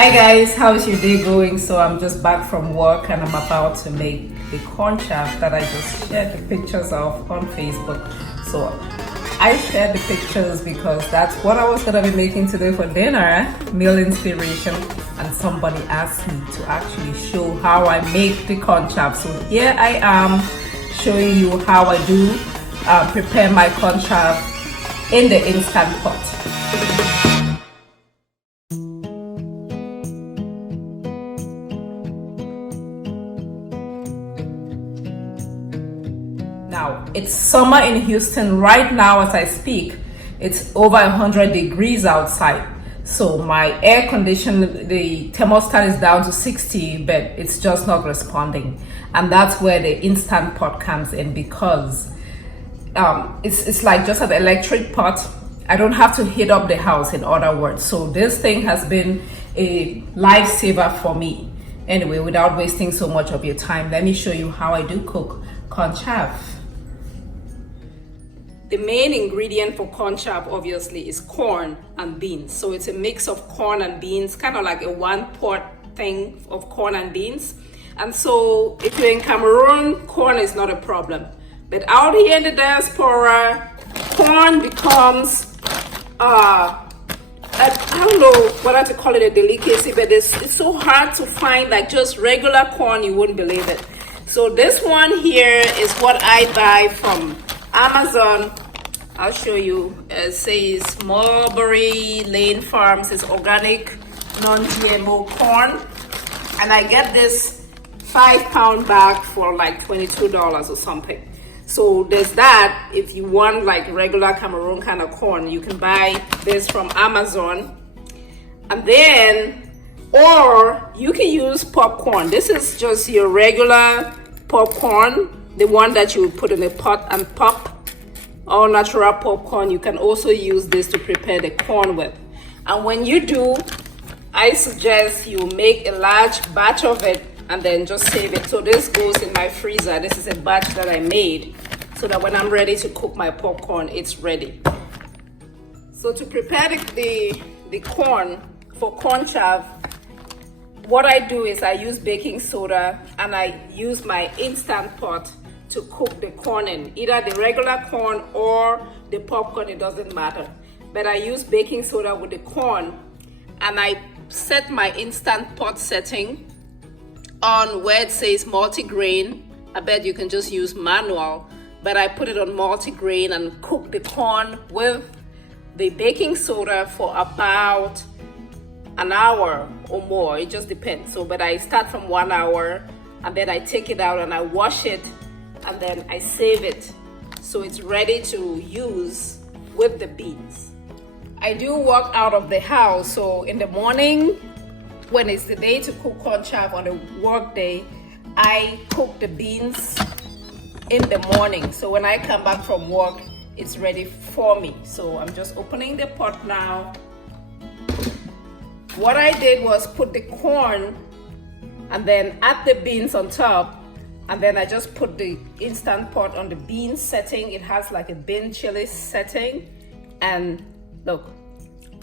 Hi guys, how's your day going? So I'm just back from work and I'm about to make the corn chaff that I just shared the pictures of on Facebook. So I shared the pictures because that's what I was gonna be making today for dinner, meal inspiration, and somebody asked me to actually show how I make the corn chaff. So here I am showing you how I do prepare my corn chaff in the Instant Pot. Now, it's summer in Houston right now as I speak. It's over 100 degrees outside. So my air condition, the thermostat is down to 60, but it's just not responding. And that's where the Instant Pot comes in because it's like just an electric pot. I don't have to heat up the house, in other words. So this thing has been a lifesaver for me. Anyway, without wasting so much of your time, let me show you how I do cook corn chaff. The main ingredient for corn chaff obviously is corn and beans. So it's a mix of corn and beans, kind of like a one pot thing of corn and beans. And so if you're in Cameroon, corn is not a problem. But out here in the diaspora, corn becomes, I don't know whether to call it a delicacy, but it's so hard to find like just regular corn, you wouldn't believe it. So this one here is what I buy from Amazon. I'll show you. It says Mulberry Lane Farms. It's organic, non-GMO corn. And I get this 5-pound bag for like $22 or something. So there's that. If you want like regular Cameroon kind of corn, you can buy this from Amazon. And then, or you can use popcorn. This is just your regular popcorn, the one that you put in a pot and pop. All natural popcorn. You can also use this to prepare the corn with. And when you do, I suggest you make a large batch of it and then just save it. So this goes in my freezer. This is a batch that I made so that when I'm ready to cook my popcorn, it's ready. So to prepare the corn for corn chaff, what I do is I use baking soda and I use my Instant Pot to cook the corn in, either the regular corn or the popcorn, it doesn't matter. But I use baking soda with the corn and I set my Instant Pot setting on where it says multigrain. I bet you can just use manual, but I put it on multigrain and cook the corn with the baking soda for about an hour or more. It just depends. So, but I start from 1 hour and then I take it out and I wash it and then I save it so it's ready to use with the beans. I do work out of the house, so in the morning when it's the day to cook corn chaff on a work day, I cook the beans in the morning. So when I come back from work, it's ready for me. So I'm just opening the pot now. What I did was put the corn and then add the beans on top. And then I just put the Instant Pot on the bean setting. It has like a bean chili setting. And look,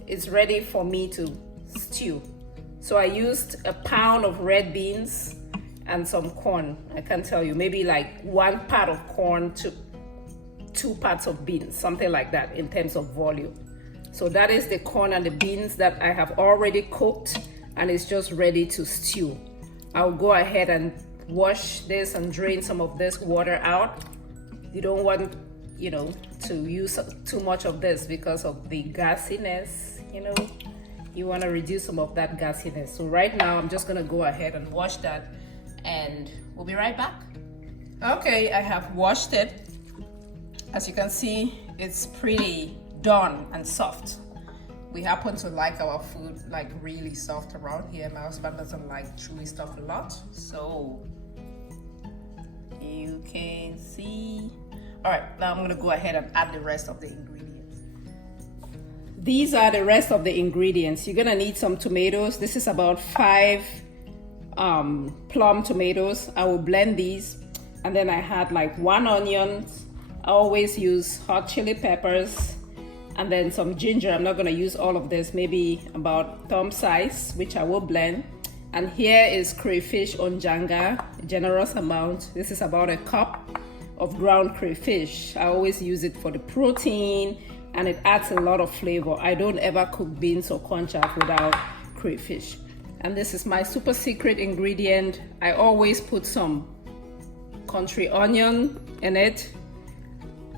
it's ready for me to stew. So I used a pound of red beans and some corn. I can tell you, maybe like 1 part of corn to 2 parts of beans, something like that in terms of volume. So that is the corn and the beans that I have already cooked and it's just ready to stew. I'll go ahead and wash this and drain some of this water out. You don't want, to use too much of this because of the gassiness, You want to reduce some of that gassiness. So right now I'm just going to go ahead and wash that and we'll be right back. Okay, I have washed it. As you can see, it's pretty done and soft. We happen to like our food like really soft around here. My husband doesn't like chewy stuff a lot, so you can see. All right, now I'm going to go ahead and add the rest of the ingredients. These are the rest of the ingredients. You're going to need some tomatoes. This is about 5 plum tomatoes. I will blend these. And then I had like 1 onion. I always use hot chili peppers and then some ginger. I'm not going to use all of this, maybe about thumb size, which I will blend. And here is crayfish onjanga, generous amount. This is about a cup of ground crayfish. I always use it for the protein, and it adds a lot of flavor. I don't ever cook beans or conchaff without crayfish. And this is my super secret ingredient. I always put some country onion in it.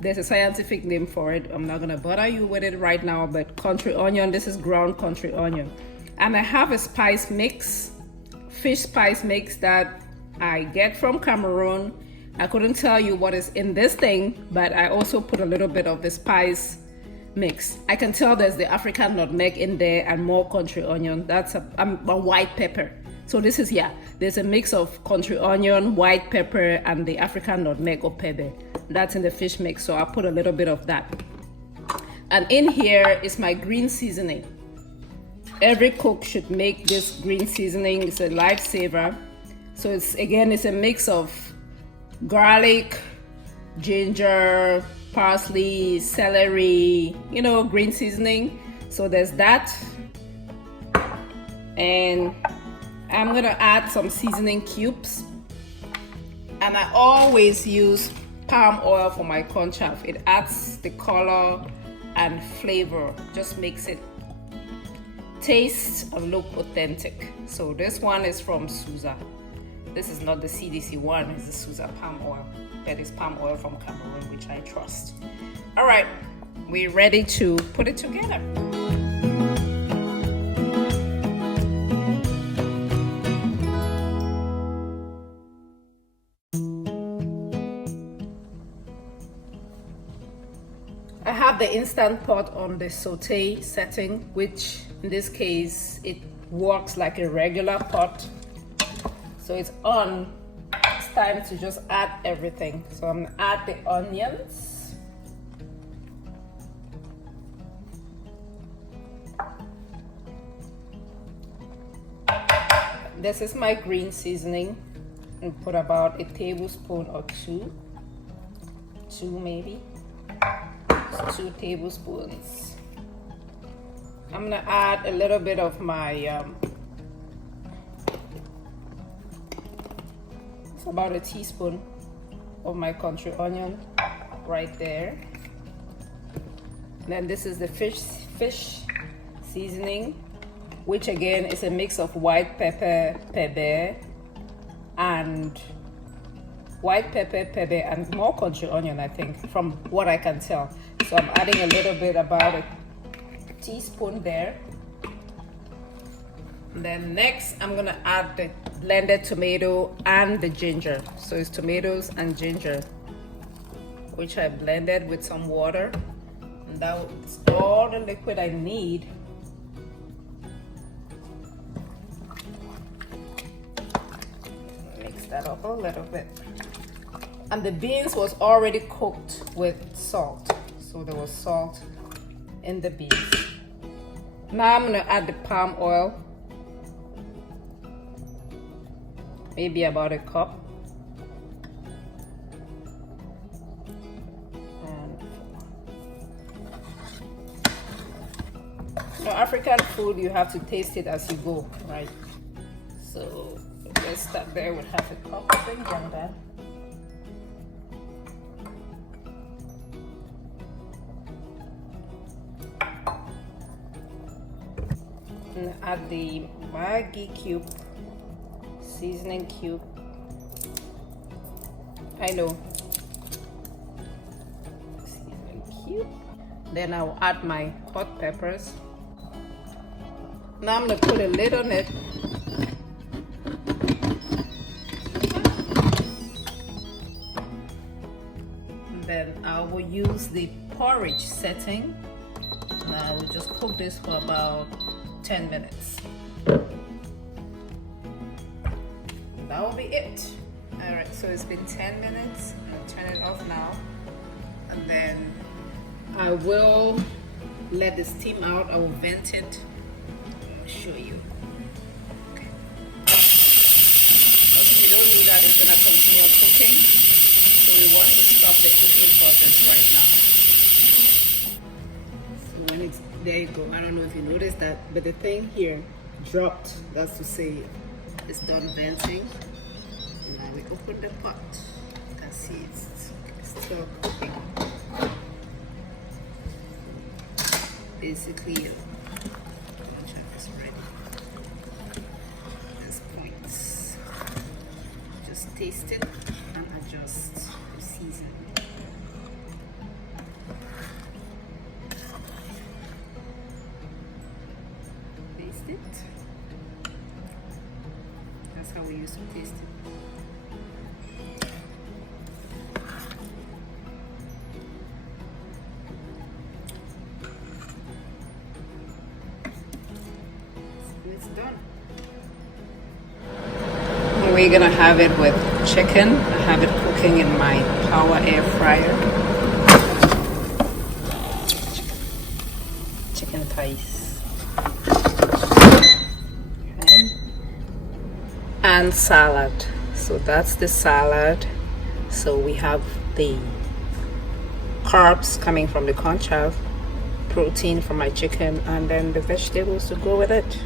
There's a scientific name for it. I'm not gonna bother you with it right now, but country onion, this is ground country onion. And I have a spice mix, fish spice mix that I get from Cameroon. I couldn't tell you what is in this thing, but I also put a little bit of the spice mix. I can tell there's the African nutmeg in there and more country onion. That's a white pepper. So this is, yeah, there's a mix of country onion, white pepper, and the African nutmeg or pepper. That's in the fish mix, so I'll put a little bit of that. And in here is my green seasoning. Every cook should make this green seasoning. It's a lifesaver. So it's a mix of garlic, ginger, parsley, celery, green seasoning. So there's that. And I'm gonna add some seasoning cubes. And I always use palm oil for my conchaff. It adds the color and flavor, just makes it taste and look authentic. So this one is from Susa. This is not the CDC one, it's the Susa palm oil. That is palm oil from Cameroon, which I trust. All right, we're ready to put it together. I have the Instapot on the saute setting, which in this case, it works like a regular pot. So it's on. It's time to just add everything. So I'm gonna add the onions. This is my green seasoning. And put about a tablespoon or two maybe. 2 tablespoons. I'm gonna add a little bit of my it's about a teaspoon of my country onion right there. And then this is the fish seasoning, which again is a mix of white pepper, and more country onion, I think, from what I can tell. So I'm adding a little bit, about a teaspoon there. And then next, I'm gonna add the blended tomato and the ginger. So it's tomatoes and ginger, which I blended with some water. And that's all the liquid I need. Mix that up a little bit. And the beans was already cooked with salt. So there was salt in the beans. Now I'm gonna add the palm oil. Maybe about a cup. And African food, you have to taste it as you go, right? So let's start there with half a cup of ginger. And add the Maggi cube, seasoning cube. I know. Seasoning cube. Then I'll add my hot peppers. Now I'm gonna put a lid on it. And then I will use the porridge setting. And I will just cook this for about 10 minutes. That will be it. All right, so it's been 10 minutes. I'll turn it off now. And then I will let the steam out. I will vent it. I'll show you. Okay. If you don't do that, it's gonna continue cooking. So we want to stop the cooking process right now. So There you go. I don't know if you noticed that, but the thing here dropped. That's to say it's done venting. Now we open the pot. You can see it's still cooking. Basically, your corn-chaff is ready. At this point, just taste it and adjust your seasoning. Taste it. That's how we used to taste it. It's done. We're gonna have it with chicken. I have it cooking in my power air fryer. Chicken thighs. Okay. And salad. So that's the salad. So we have the carbs coming from the corn-chaff, protein from my chicken, and then the vegetables to go with it.